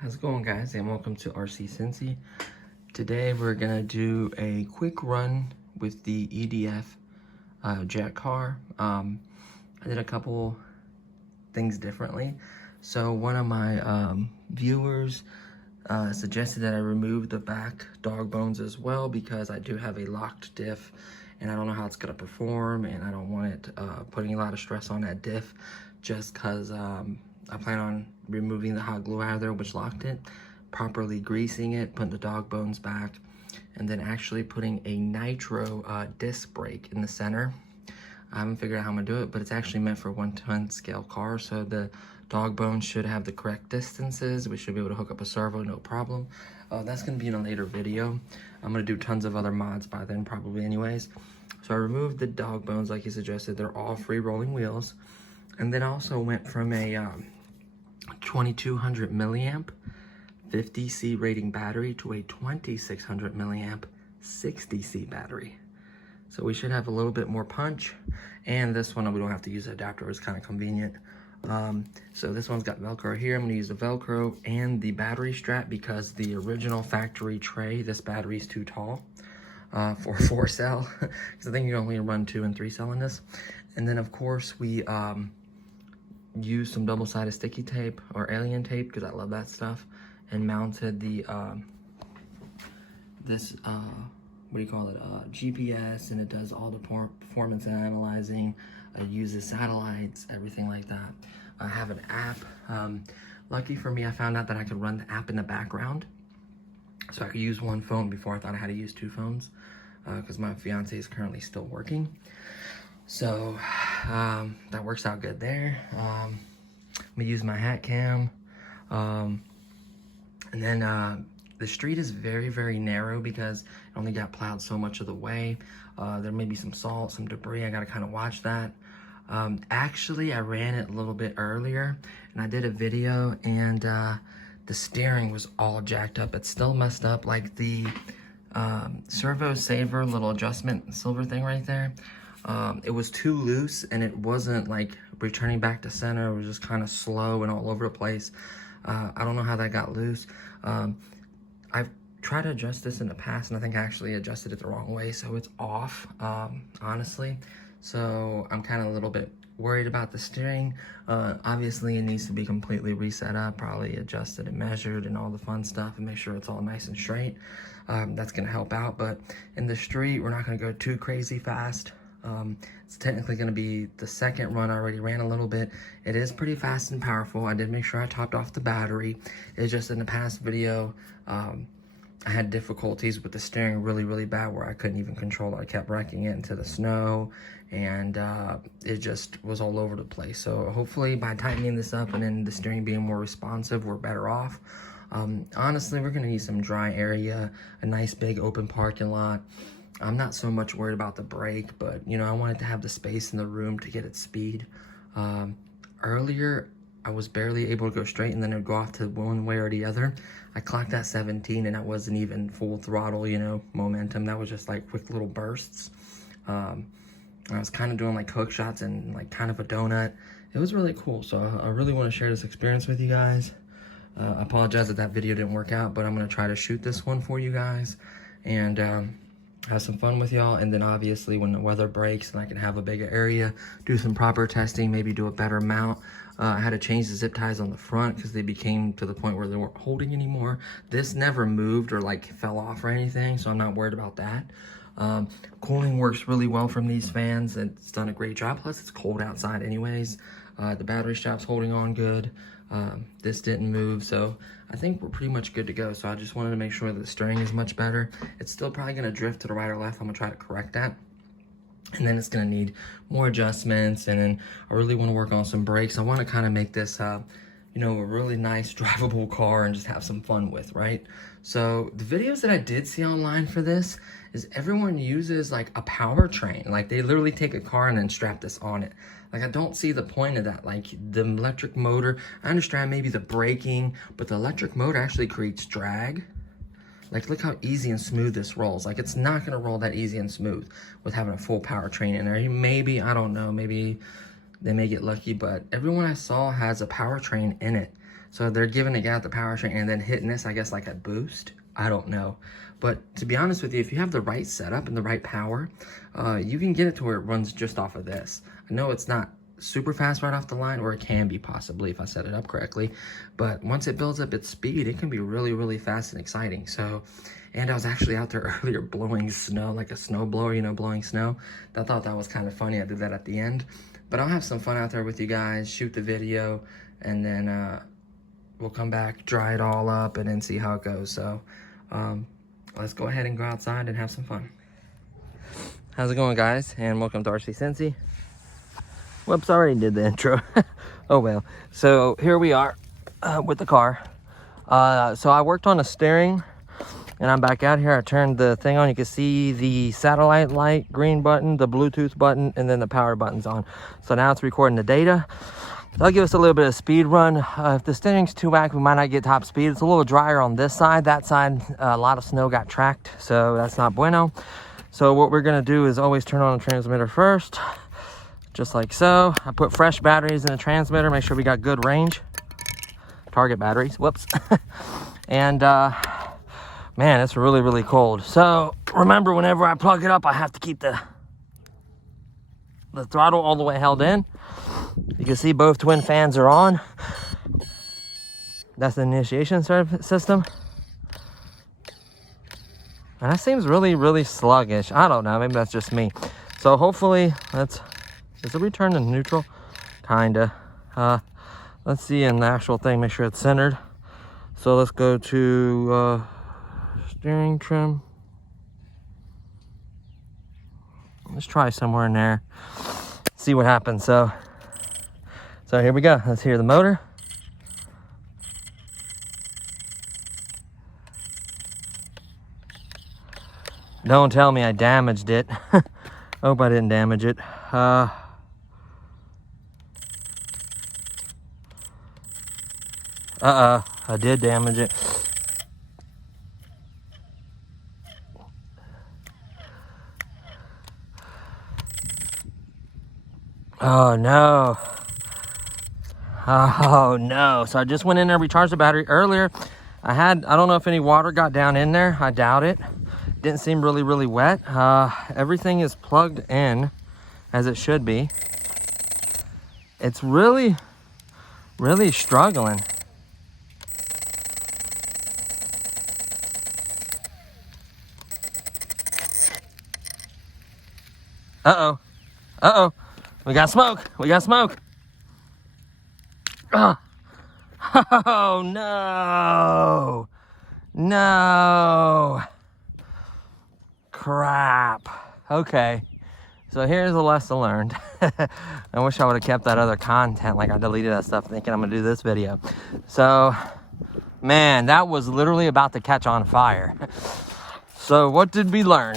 How's it going, guys, and welcome to RC Cincy. Today we're gonna do a quick run with the EDF jet car. I did a couple things differently. So one of my viewers suggested that I remove the back dog bones as well, because I do have a locked diff and I don't know how it's gonna perform, and I don't want it putting a lot of stress on that diff, just because I plan on removing the hot glue out of there, which locked it, properly greasing it, putting the dog bones back, and then actually putting a nitro disc brake in the center. I haven't figured out how I'm gonna do it, but it's actually meant for 1-ton scale car, so the dog bones should have the correct distances. We should be able to hook up a servo, no problem. That's gonna be in a later video. I'm gonna do tons of other mods by then, probably anyways. So I removed the dog bones like you suggested. They're all free rolling wheels. And then I also went from a 2200 milliamp 50C rating battery to a 2600 milliamp 60C battery. So we should have a little bit more punch, and this one we don't have to use an adapter. It's kind of convenient. So this one's got Velcro here. I'm gonna use the Velcro and the battery strap, because the original factory tray, this battery is too tall for 4-cell, because I think you can only run 2 and 3-cell in this. And then of course we used some double-sided sticky tape or alien tape, because I love that stuff, and mounted the this what do you call it, GPS, and it does all the performance analyzing. It uses satellites, everything like that. I have an app. Lucky for me, I found out that I could run the app in the background, so I could use one phone before I thought I had to use 2 phones, because my fiance is currently still working. So that works out good there. I'm gonna use my hat cam. And then the street is very, very narrow, because it only got plowed so much of the way. There may be some salt, some debris. I gotta kind of watch that. Actually, I ran it a little bit earlier, and I did a video, and the steering was all jacked up. It's still messed up, like the servo saver little adjustment silver thing right there. It was too loose, and it wasn't like returning back to center. It was just kind of slow and all over the place. I don't know how that got loose. I've tried to adjust this in the past, and I think I actually adjusted it the wrong way, so it's off, honestly. So I'm kind of a little bit worried about the steering. Obviously it needs to be completely reset up, probably adjusted and measured and all the fun stuff, and make sure it's all nice and straight. That's gonna help out, but in the street, we're not gonna go too crazy fast. It's technically going to be the second run. I already ran a little bit. It is pretty fast and powerful. I did make sure I topped off the battery. It's just in the past video, I had difficulties with the steering really bad, where I couldn't even control it. I kept wrecking it into the snow, and it just was all over the place. So hopefully by tightening this up and then the steering being more responsive, we're better off. Honestly, we're going to need some dry area, a nice big open parking lot. I'm not so much worried about the brake, but you know, I wanted to have the space in the room to get its speed. Earlier, I was barely able to go straight, and then it'd go off to one way or the other. I clocked at 17, and that wasn't even full throttle, you know, momentum. That was just like quick little bursts. I was kind of doing like hook shots and like kind of a donut. It was really cool. So I really want to share this experience with you guys. I apologize that that video didn't work out, but I'm going to try to shoot this one for you guys, and have some fun with y'all. And then obviously when the weather breaks and I can have a bigger area, do some proper testing, maybe do a better mount. I had to change the zip ties on the front, because they became to the point where they weren't holding anymore. This never moved or like fell off or anything, so I'm not worried about that. Cooling works really well from these fans. It's done a great job. Plus it's cold outside anyways. The battery strap's holding on good. This didn't move, so I think we're pretty much good to go. So I just wanted to make sure that the steering is much better. It's still probably gonna drift to the right or left. I'm gonna try to correct that. And then it's gonna need more adjustments, and then I really wanna work on some brakes. I wanna kinda make this, you know, a really nice drivable car and just have some fun with, right? So the videos that I did see online for this is everyone uses like a powertrain. Like they literally take a car and then strap this on it. Like I don't see the point of that. Like the electric motor, I understand maybe the braking, but the electric motor actually creates drag. Like look how easy and smooth this rolls. Like it's not gonna roll that easy and smooth with having a full powertrain in there. Maybe, I don't know, maybe they may get lucky, but everyone I saw has a powertrain in it. So they're giving a guy the powertrain and then hitting this, I guess, like a boost. I don't know. But to be honest with you, if you have the right setup and the right power, you can get it to where it runs just off of this. I know it's not super fast right off the line, or it can be possibly if I set it up correctly. But once it builds up its speed, it can be really, really fast and exciting. So, and I was actually out there earlier blowing snow, like a snow blower, you know, blowing snow. I thought that was kind of funny. I did that at the end. But I'll have some fun out there with you guys, shoot the video, and then we'll come back, dry it all up, and then see how it goes. So let's go ahead and go outside and have some fun. How's it going, guys? And welcome to RC Cincy. Whoops, I already did the intro. Oh well. So here we are with the car. So I worked on the steering, and I'm back out here. I turned the thing on. You can see the satellite light green button, the Bluetooth button, and then the power button's on. So now it's recording the data. That'll give us a little bit of speed run. If the steering's too whack, we might not get top speed. It's a little drier on this side. That side, a lot of snow got tracked, so that's not bueno. So what we're gonna do is always turn on the transmitter first, just like so. I put fresh batteries in the transmitter, make sure we got good range. Target batteries, whoops. And man, it's really, really cold. So remember, whenever I plug it up, I have to keep the throttle all the way held in. You can see both twin fans are on. That's the initiation system. And that seems really, really sluggish. I don't know, maybe that's just me. So hopefully, does it return to neutral? Kinda. Let's see in the actual thing, make sure it's centered. So let's go to steering trim. Let's try somewhere in there. See what happens. So here we go. Let's hear the motor. Don't tell me I damaged it. Hope I didn't damage it. I did damage it. Oh no. Oh no. So I just went in there, recharged the battery earlier. I don't know if any water got down in there. I doubt it. Didn't seem really, really wet. Everything is plugged in as it should be. It's really, really struggling. Uh-oh. Uh-oh. We got smoke. We got smoke. Oh no. No. Crap. Okay. So here's a lesson learned. I wish I would have kept that other content. Like I deleted that stuff thinking I'm gonna do this video. So, man, that was literally about to catch on fire. So what did we learn?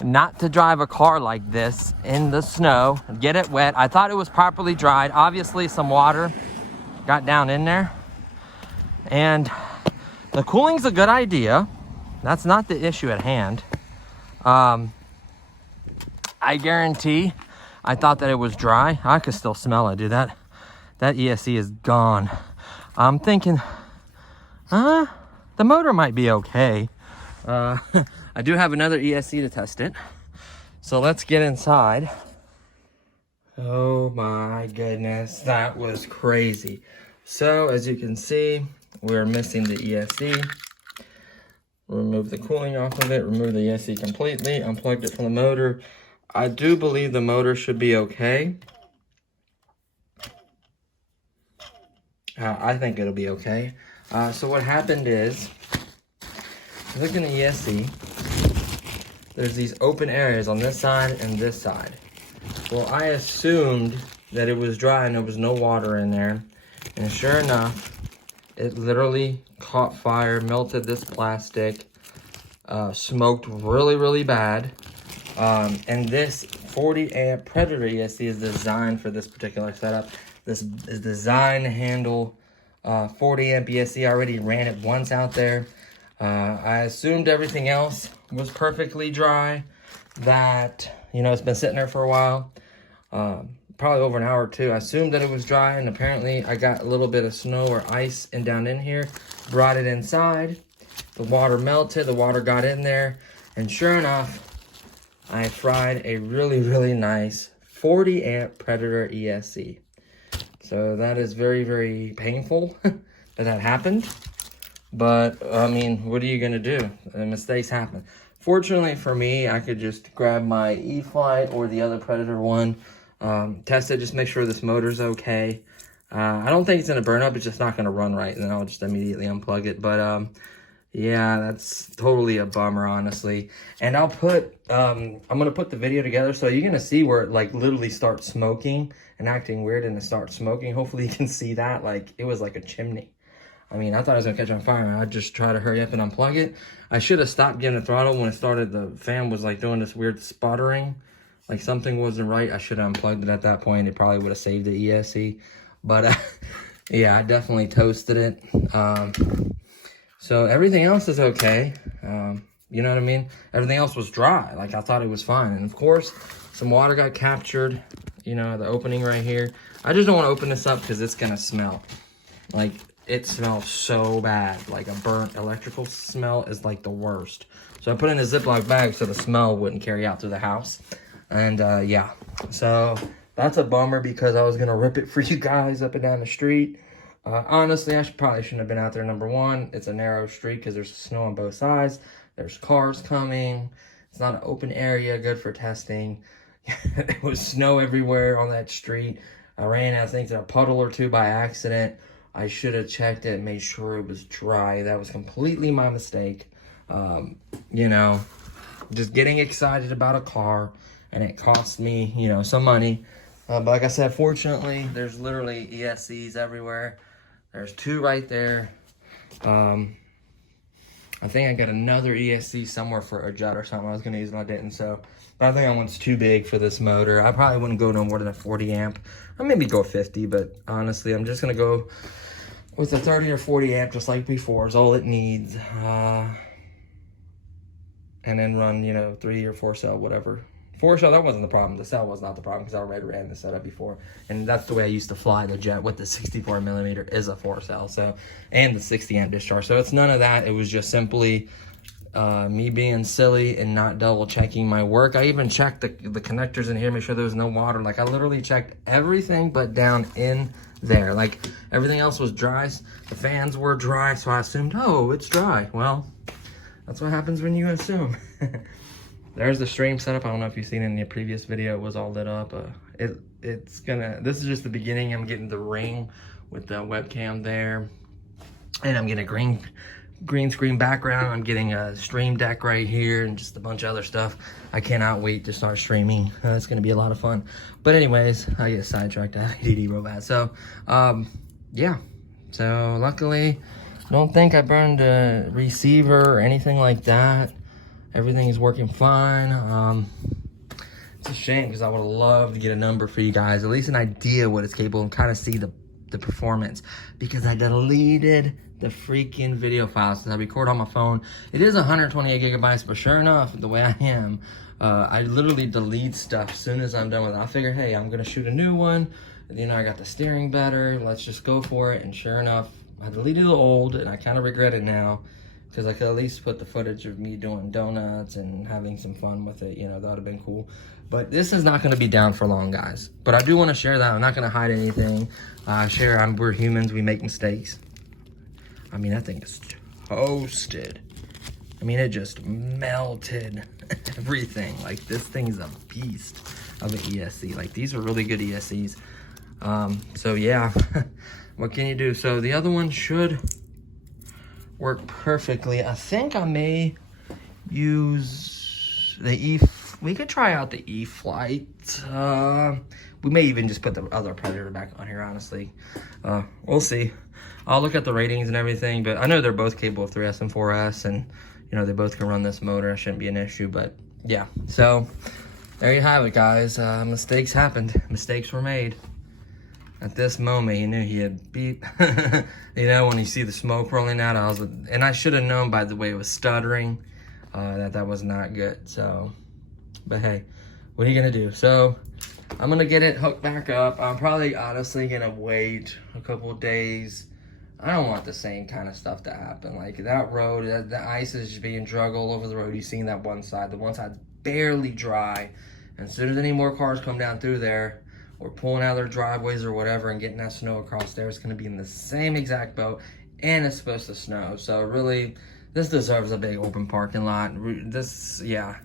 Not to drive a car like this in the snow, get it wet. I thought it was properly dried. Obviously some water got down in there. And the cooling's a good idea. That's not the issue at hand. I guarantee I thought that it was dry. I could still smell it, dude. That ESC is gone. I'm thinking, the motor might be okay. I do have another ESC to test it. So let's get inside. Oh my goodness, that was crazy. So as you can see, we're missing the ESC. Remove the cooling off of it, remove the ESC completely, unplugged it from the motor. I do believe the motor should be okay. I think it'll be okay. So what happened is, looking at ESC, there's these open areas on this side and this side. Well, I assumed that it was dry and there was no water in there. And sure enough, it literally caught fire, melted this plastic, smoked really, really bad. And this 40 amp Predator ESC is designed for this particular setup. This is designed to handle 40 amp ESC. I already ran it once out there. I assumed everything else was perfectly dry, that, you know, it's been sitting there for a while, probably over an hour or two. I assumed that it was dry, and apparently I got a little bit of snow or ice and down in here, brought it inside, the water melted, the water got in there, and sure enough, I fried a really, really nice 40 amp Predator ESC. So that is very, very painful that happened. But, I mean, what are you going to do? Mistakes happen. Fortunately for me, I could just grab my E-Flight or the other Predator one, test it, just make sure this motor's okay. I don't think it's going to burn up. It's just not going to run right, and then I'll just immediately unplug it. But, yeah, that's totally a bummer, honestly. And I'll put, I'm going to put the video together, so you're going to see where it, like, literally starts smoking and acting weird, and it starts smoking. Hopefully you can see that. Like, it was like a chimney. I mean, I thought I was going to catch on fire. I'd just try to hurry up and unplug it. I should have stopped giving the throttle when it started. The fan was, like, doing this weird sputtering. Like, something wasn't right. I should have unplugged it at that point. It probably would have saved the ESC. But, yeah, I definitely toasted it. So everything else is okay. You know what I mean? Everything else was dry. Like, I thought it was fine. And, of course, some water got captured, you know, the opening right here. I just don't want to open this up because it's going to smell. Like, it smells so bad. Like, a burnt electrical smell is, like, the worst. So I put it in a Ziploc bag so the smell wouldn't carry out through the house. And, yeah. So that's a bummer because I was going to rip it for you guys up and down the street. Honestly, I probably shouldn't have been out there. Number one, it's a narrow street because there's snow on both sides. There's cars coming. It's not an open area, good for testing. There was snow everywhere on that street. I ran, I think, a puddle or two by accident. I should have checked it, made sure it was dry. That was completely my mistake. You know, just getting excited about a car, and it cost me, you know, some money. But like I said, fortunately, there's literally ESCs everywhere. There's two right there. I think I got another ESC somewhere for a jet or something I was going to use and I didn't. So, but I think that one's too big for this motor. I probably wouldn't go no more than a 40 amp. Or maybe go 50, but honestly, I'm just going to go with a 30 or 40 amp just like before is all it needs. And then run, you know, 3 or 4 cell, whatever. 4 cell, that wasn't the problem. The cell was not the problem because I already ran the setup before. And that's the way I used to fly the jet with the 64 millimeter is a 4 cell. So, and the 60 amp discharge. So it's none of that. It was just simply me being silly and not double checking my work. I even checked the connectors in here, make sure there was no water. Like I literally checked everything but down in there. Like everything else was dry. The fans were dry. So I assumed, oh, it's dry. Well, that's what happens when you assume. There's the stream setup. I don't know if you've seen it in the previous video. It was all lit up. This is just the beginning. I'm getting the ring with the webcam there. And I'm getting a green screen background. I'm getting a stream deck right here and just a bunch of other stuff. I cannot wait to start streaming. It's going to be a lot of fun. But anyways, I get sidetracked. I ADD real bad. So, yeah. So luckily, don't think I burned a receiver or anything like that. Everything is working fine. It's a shame because I would have loved to get a number for you guys, at least an idea what it's capable and kind of see the performance, because I deleted the freaking video files since I record on my phone. It is 128 gigabytes, but sure enough, the way I am, I literally delete stuff as soon as I'm done with it. I figure, hey, I'm gonna shoot a new one. You know, I got the steering better. Let's just go for it. And sure enough, I deleted the old, and I kind of regret it now. Because I could at least put the footage of me doing donuts and having some fun with it. You know, that would have been cool. But this is not going to be down for long, guys. But I do want to share that. I'm not going to hide anything. We're humans. We make mistakes. I mean, that thing is toasted. I mean, it just melted everything. Like, this thing's a beast of an ESC. Like, these are really good ESCs. So, yeah. what can you do? So the other one should work perfectly. I think I may use the we could try out the E-Flight. We may even just put the other Predator back on here, honestly. We'll see. I'll look at the ratings and everything, but I know they're both capable of 3S and 4S, and you know, they both can run this motor. It shouldn't be an issue, but yeah. So there you have it, guys. Mistakes happened. Mistakes were made. At this moment, he knew he had beat. You know, when you see the smoke rolling out, and I should have known by the way it was stuttering that was not good. So, but hey, what are you gonna do? So I'm gonna get it hooked back up. I'm probably honestly gonna wait a couple of days. I don't want the same kind of stuff to happen. Like that road, the ice is just being dragged all over the road. You've seen that one side. The one side's barely dry. And as soon as any more cars come down through there, or pulling out of their driveways or whatever and getting that snow across there, it's gonna be in the same exact boat, and it's supposed to snow. So really, this deserves a big open parking lot. This, yeah.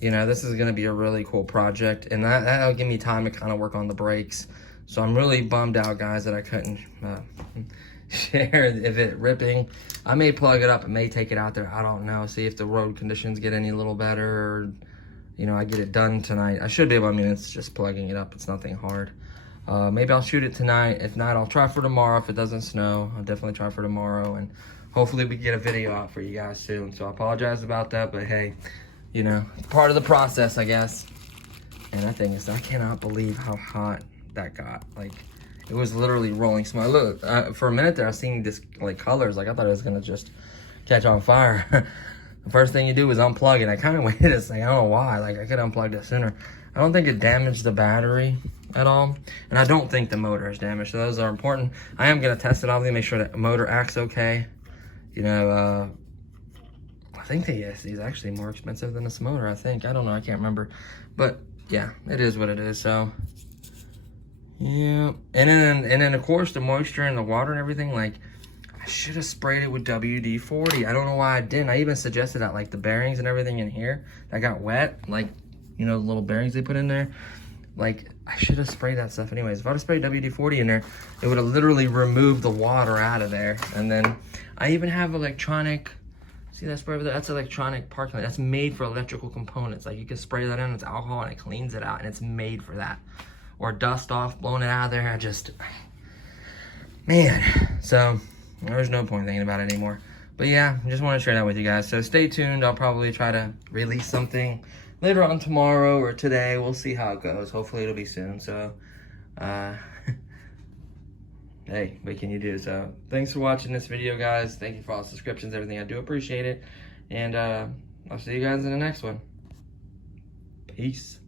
You know, this is gonna be a really cool project, and that'll give me time to kind of work on the brakes. So I'm really bummed out, guys, that I couldn't share if it ripping. I may plug it up, I may take it out there, I don't know. See if the road conditions get any little better, or, you know, I get it done tonight. I should be able, I mean, it's just plugging it up, it's nothing hard. Maybe I'll shoot it tonight. If not, I'll try for tomorrow. If it doesn't snow, I'll definitely try for tomorrow, and hopefully we can get a video out for you guys soon. So I apologize about that, but hey, you know, it's part of the process, I guess. And that thing is, I cannot believe how hot that got. Like, it was literally rolling smoke. Look, for a minute there, I was seeing this, like, colors. Like, I thought it was gonna just catch on fire. The first thing you do is unplug it. I kind of waited a second. I don't know why. Like, I could unplug it sooner. I don't think it damaged the battery at all. And I don't think the motor is damaged. So those are important. I am gonna test it, obviously, make sure that the motor acts okay. You know, I think the ESC is actually more expensive than this motor, I think. I don't know, I can't remember. But yeah, it is what it is, so. Yeah, and then of course the moisture and the water and everything, like, I should have sprayed it with WD-40. I don't know why I didn't. I even suggested that, like the bearings and everything in here that got wet, like, you know, the little bearings they put in there. Like, I should have sprayed that stuff anyways. If I'd have sprayed WD-40 in there, it would have literally removed the water out of there. And then I even have electronic, see that spray over there? That's electronic parking light. That's made for electrical components. Like, you can spray that in, it's alcohol, and it cleans it out, and it's made for that. Or dust off, blowing it out of there. I just, man. So, there's no point thinking about it anymore. But yeah, I just want to share that with you guys. So stay tuned. I'll probably try to release something later on tomorrow or today. We'll see how it goes. Hopefully it'll be soon. So, hey, what can you do? So, thanks for watching this video, guys. Thank you for all the subscriptions, everything. I do appreciate it. And I'll see you guys in the next one. Peace.